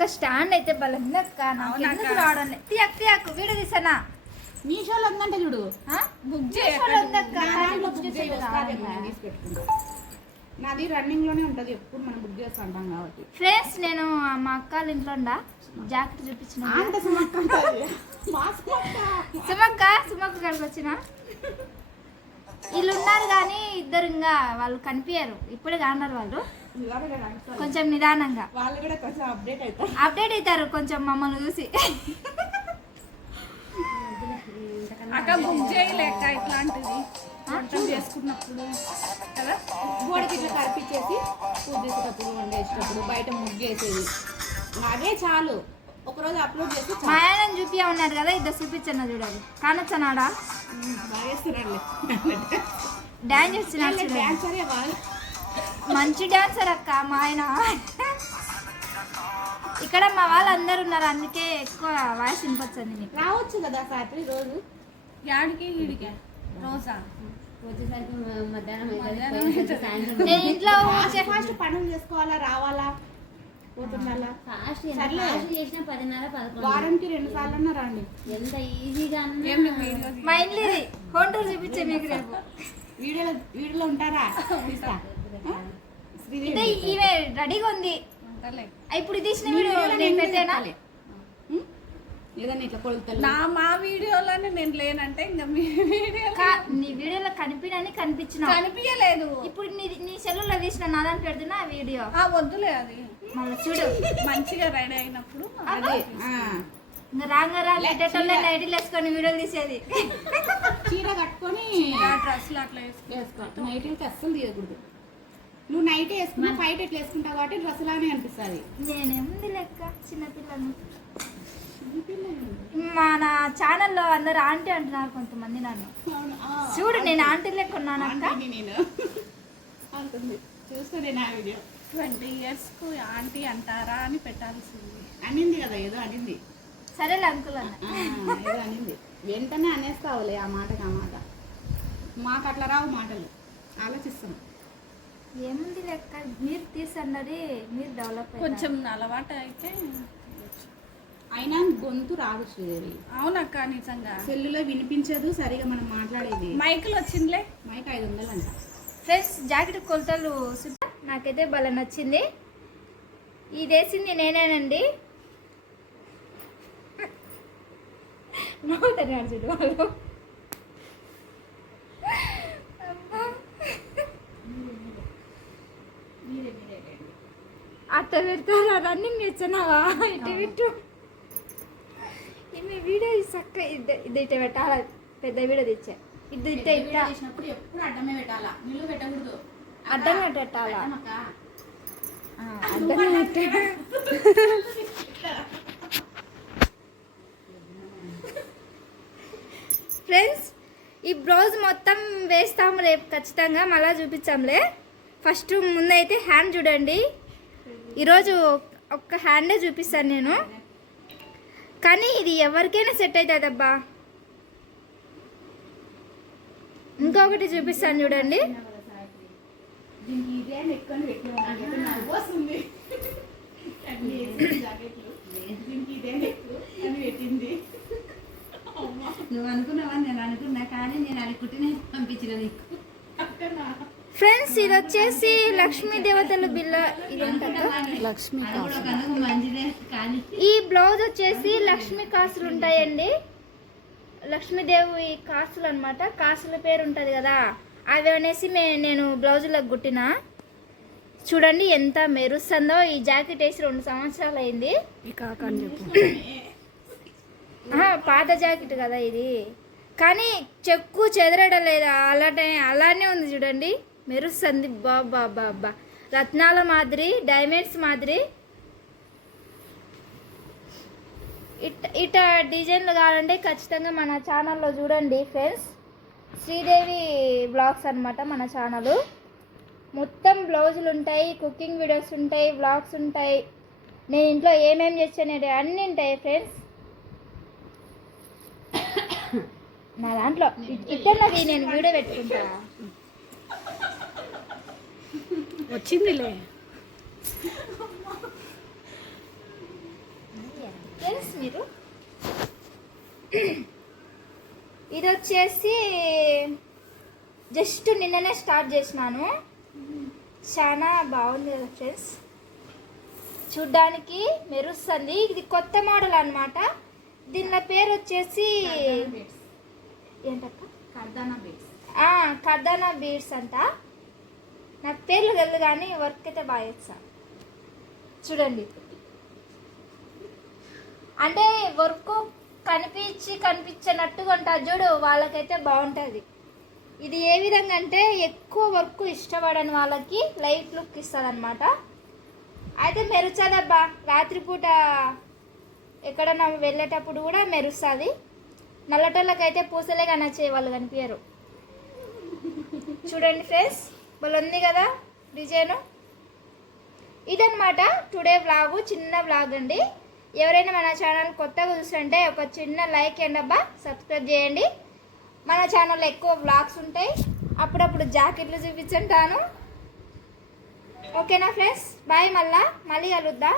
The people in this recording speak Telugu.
అక్క స్టాండ్ అయితే బలంది అక్క. నాకు అవునక్క. ఎందుకు రావడం? తీయక్ తీయక్ వీడియో తీసానా? మీషోలో ఉందంటే చూడు. బుక్. నాది రన్నింగ్లోనే ఉంటది. ఎప్పుడు మనం బుక్ చేస్తా ఉంటాం కాబట్టి. ఫ్రెండ్స్ నేను మా అక్క ఇంట్లో జాకెట్ చూపించిన. సుమక్క సుమక్క. కాడికి వచ్చిన? వీళ్ళు ఉన్నారు కానీ ఇద్దరు ఇంకా వాళ్ళు కనిపించారు ఇప్పుడే కాన్నారు వాళ్ళు. కొంచెం నిదానంగా. వాళ్ళు కూడా కొంచెం అప్డేట్ అవుతారు. అప్డేట్ అవుతారు కొంచెం మమ్మల్ని చూసి. అక్క బుక్ చేయలేక ఇట్లాంటిది. వంట చేసుకున్నప్పుడు. కదా? గోడకి ఇట్లా కనిపించేసి పూజ చేసేటప్పుడు వండేసేటప్పుడు బయట ముగ్గేసేది అదే చాలు. ఒకరోజు అప్లోడ్ చేస్తే మా చాలు. ఆయన చూపియా ఉన్నారు కదా ఇద్దరు చూపించన్న చూడాలి. కానొచ్చనాడా? ఉమ్, బాగా చేస్తున్నారులే. డాన్స్. డాన్సరే వాళ్ళు. మంచి డాన్సర్ అక్క మా ఆయన. ఇక్కడ మా వాళ్ళు అందరు ఉన్నారు అందుకే ఎక్కువ వాయిస్ వినిపించండి మీకు. రావచ్చు కదా సాత్రి రోజు? యాడికి ఈడికి? రోజా? నేను ఇంట్లో ఫాస్ట్ ఫాస్ట్ పనులు చేసుకోవాలా రావాలా వారానికి రెండు సార్లు రండి. ఎంత ఈజీగా మా ఇంట్లో చూపించే మీకు రేపు. వీడియోలో వీడియోలో ఉంటారా? ఇదే ఈమె రెడీగా ఉంది. ఉంటలే ఆ, ఇప్పుడు తీసిన నీ వీడియో నేను పెట్టానా? ఇట్లా నా మా వీడియోలోనే నేను లేనంటే ఇంకా మీ వీడియో నీ వీడియోలో కనిపించని కనిపించిన. కనిపించలేదు. ఇప్పుడు నీ నీ సెల్లులో తీసిన నాదని పెడుతున్నా ఆ వీడియో. ఆ వద్దులే అది. మళ్ళీ చూడు. మంచిగా రెడీ అయినప్పుడు అదే ఆ. ఇంకా రాంగా రా నైటీలు వేసుకొని వీడియోలు తీసేది. చీర కట్టుకొని డ్రెస్సులు అట్లా వేసుకుంటా వేసుకో. నైట్ అయితే అస్సలు తీయకూడదు. నువ్వు నైట్ వేసుకున్నా బయట ఎట్లా వేసుకుంటావు కాబట్టి డ్రెస్ లానే అనిపిస్తుంది. నేనేముంది లెక్క చిన్నపిల్లను మన ఛానల్లో అందరు ఆంటీ అంటున్నారు కొంతమంది నన్ను. చూడు నేను ఆంటీ లెక్క ఉన్నాను అక్క నేను. అంటుంది. చూస్తా నేను ఆ వీడియో ట్వంటీ ఇయర్స్కు ఆంటీ అంటారా అని పెట్టాల్సింది. అనింది కదా ఏదో అనింది. సరేలే అంకుల్ ఏదో అనింది. వెంటనే అనేస్తావులే ఆ మాటకి ఆ మాట. మాకు అట్లా రావు మాటలు. ఆలోచిస్తాం. ఏముంది లెక్క? మీరు తీసన్నది మీరు డెవలప్ కొంచెం అలవాటు అయితే అయినా గొంతు రాదు శ్రీదేవి. అవునక్క నిజంగా. సెల్లులో వినిపించదు సరిగా మనం మాట్లాడేది. మైకులు వచ్చిందిలే? మైక్ ఐదు వందలు అంట ఫ్రెండ్స్ జాకెట్ కొలతలు నాకైతే భలే నచ్చింది. ఇది వేసింది నేనేనండి నవ్వుతున్నారు చూడు వాళ్ళు. అట్ట పెడతారా రన్నింగ్ ఇచ్చినావా ఇటు ఇటు. ఈమె వీడియో చక్క ఇది ఇట్ట పెట్టాలా? పెద్ద వీడియో తెచ్చా? ఇది ఇట్ట ఇట్ట చేసినప్పుడు ఎప్పుడు అడ్డమే పెట్టాలా? నిలువ పెట్టకూడదు. పెట్టాలా? అడ్డంగా పెట్ట ఫ్రెండ్స్ ఈ బ్లౌజ్ మొత్తం వేస్తాం రేపు ఖచ్చితంగా మళ్ళీ చూపించాంలే ఫస్ట్ ముందైతే హ్యాండ్ చూడండి. ఈరోజు ఒక్క హ్యాండే చూపిస్తాను నేను. కానీ ఇది ఎవరికైనా సెట్ అవుతుందబ్బా. ఇంకొకటి చూపిస్తాను చూడండి. నువ్వు అనుకున్నావా? నేను అనుకున్నా కానీ నేను అది కుట్టిన పంపించిన నీకు. ఫ్రెండ్స్ ఇది వచ్చేసి లక్ష్మీ దేవతల బిల్ల లక్ష్మి ఈ బ్లౌజ్ వచ్చేసి లక్ష్మీ కాసులు ఉంటాయండి. లక్ష్మీదేవి కాసులు అన్నమాట. కాసుల పేరు ఉంటుంది కదా. అవి అనేసి మే నేను బ్లౌజులకు కుట్టిన. చూడండి ఎంత మెరుస్తుందో. ఈ జాకెట్ వేసి రెండు సంవత్సరాలు అయింది. పాత జాకెట్ కదా ఇది. కానీ చెక్కు చెదరడం లేదు. అలానే అలానే ఉంది చూడండి. మెరుస్తుంది. బాబా బాబా రత్నాల మాదిరి డైమండ్స్ మాదిరి. ఇట్ ఇట డిజైన్లు కావాలంటే ఖచ్చితంగా మన ఛానల్లో చూడండి ఫ్రెండ్స్ శ్రీదేవి బ్లాగ్స్ అన్నమాట మన ఛానల్ మొత్తం బ్లౌజులు ఉంటాయి కుకింగ్ వీడియోస్ ఉంటాయి బ్లాగ్స్ ఉంటాయి. నేను ఇంట్లో ఏమేమి చేస్తాను అన్నీ ఉంటాయి ఫ్రెండ్స్ నా దాంట్లో నాకు నేను వీడియో పెట్టుకుంటా. వచ్చిందిలే. ఫ్రెండ్స్ మీరు? ఇది వచ్చేసి జస్ట్ నిన్ననే స్టార్ట్ చేసినాను. చాలా బాగుంది కదా ఫ్రెండ్స్. చూడ్డానికి మెరుస్తుంది. ఇది కొత్త మోడల్ అన్నమాట. దీనిలో పేరు వచ్చేసి ఏంటక్క కర్దానా ఆ, కర్దానా బీడ్స్ అంట. నాకు పేర్లు తెలియదు కానీ వర్క్ అయితే బాగా చేస్తాను చూడండి. అంటే వర్క్ కనిపించి కనిపించినట్టుగా ఉంటుంది. చూడు వాళ్ళకైతే బాగుంటుంది. ఇది ఏ విధంగా అంటే ఎక్కువ వర్క్ ఇష్టపడని వాళ్ళకి లైట్ లుక్ ఇస్తుంది అయితే మెరుచదబ్బా రాత్రిపూట ఎక్కడన్నా వెళ్ళేటప్పుడు కూడా మెరుస్తుంది. నల్లటోళ్ళకైతే పూసలే కనొచ్చే వాళ్ళు కనిపించరు చూడండి ఫ్రెండ్స్ వాళ్ళు ఉంది కదా డిజైను? ఇదనమాట టుడే వ్లాగు చిన్న వ్లాగ్ అండి. ఎవరైనా మన ఛానల్ కొత్తగా చూస్తుంటే ఒక చిన్న లైక్ అండి అబ్బా సబ్స్క్రైబ్ చేయండి. మన ఛానల్లో ఎక్కువ వ్లాగ్స్ ఉంటాయి. అప్పుడప్పుడు జాకెట్లు చూపించుంటాను. ఓకేనా ఫ్రెండ్స్? బాయ్ మళ్ళా. మళ్ళీ కలుద్దా.